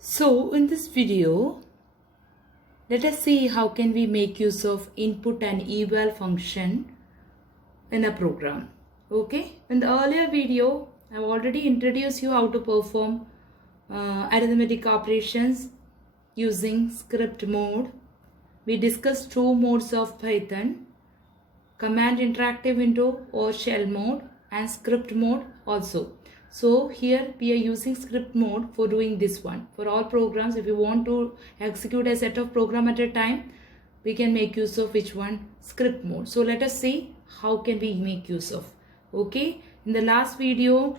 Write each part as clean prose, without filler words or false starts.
So in this video, let us see how can we make use of input and eval function in a program. Okay, in the earlier video, I have already introduced you how to perform arithmetic operations using script mode. We discussed two modes of Python: command interactive window or shell mode, and script mode also. So here we are using script mode for doing this one. For all programs, if you want to execute a set of program at a time, we can make use of which one? Script mode. So let us see how can we make use of. Okay, in the last video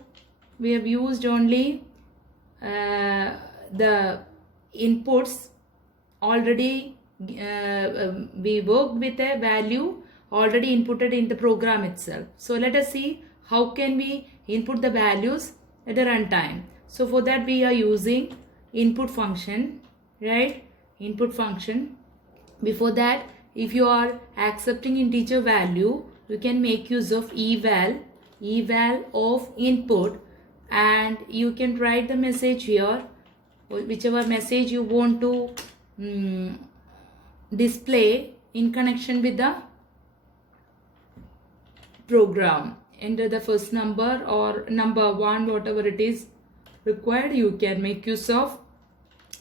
we have used only the inputs already. We worked with a value already inputted in the program itself. So let us see how can we input the values at the runtime. So for that we are using input function, right? Input function. Before that, if you are accepting integer value, you can make use of eval of input, and you can write the message here, whichever message you want to display in connection with the program. Enter the first number or number 1, whatever it is required, you can make use of,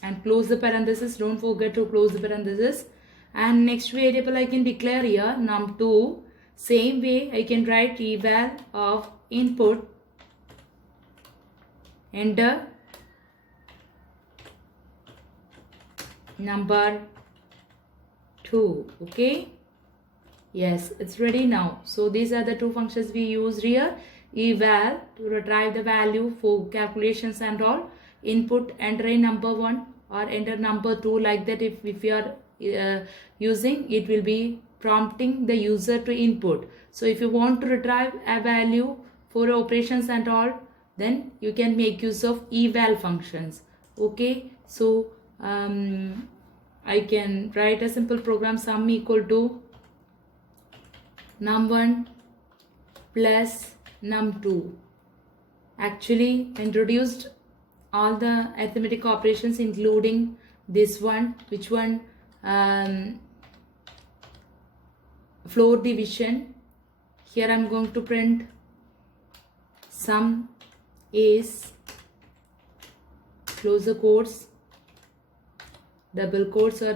and close the parenthesis. Don't forget to close the parenthesis. And next variable I can declare here num2. Same way I can write eval of input, enter number 2. Okay, yes, it's ready now. So these are the two functions we used here: eval to retrieve the value for calculations and all, input enter a number 1 or enter number 2, like that. If you are using, it will be prompting the user to input. So if you want to retrieve a value for operations and all, then you can make use of eval functions. Okay, so I can write a simple program: sum equal to num1 plus num2. Actually introduced all the arithmetic operations including this one, which one? Floor division. Here I am going to print sum is, close the quotes, double quotes or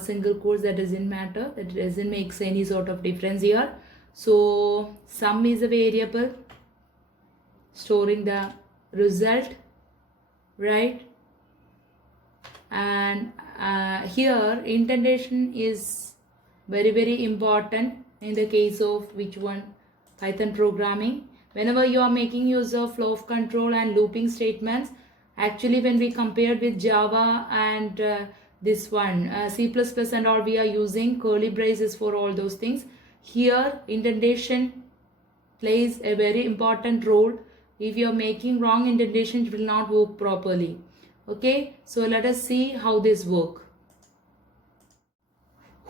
single quotes, that doesn't matter, that doesn't make any sort of difference here. So sum is a variable storing the result, right? And here indentation is very important in the case of which one? Python programming. Whenever you are making use of flow of control and looping statements, actually when we compared with Java and this one C++ and all, we are using curly braces for all those things. Here indentation plays a very important role. If you are making wrong indentation, it will not work properly. Okay, so let us see how this work.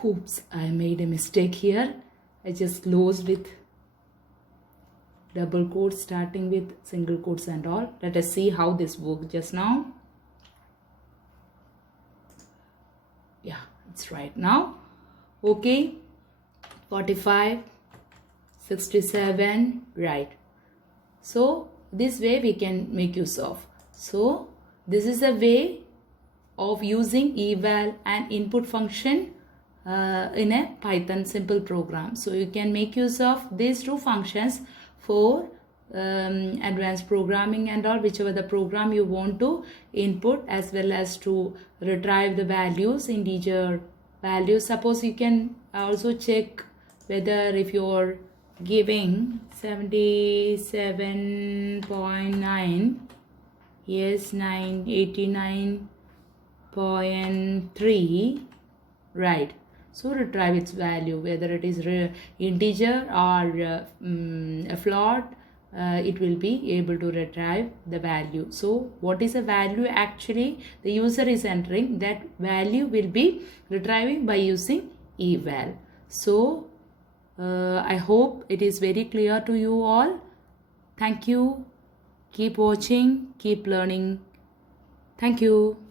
Oops, I made a mistake here. I just closed with double quotes starting with single quotes and all. Let us see how this worked just now. Yeah, it's right now. Okay, 45, 67, right. So this way we can make use of. So this is a way of using eval and input function in a Python simple program. So you can make use of these two functions for advanced programming and all, whichever the program you want to input, as well as to retrieve the values, integer values. Suppose you can also check whether if you're giving 77.9, yes, 89.3, right? So retrieve its value, whether it is integer or a float, it will be able to retrieve the value. So what is a value? Actually the user is entering, that value will be retrieving by using eval. So I hope it is very clear to you all. Thank you. Keep watching, keep learning. Thank you.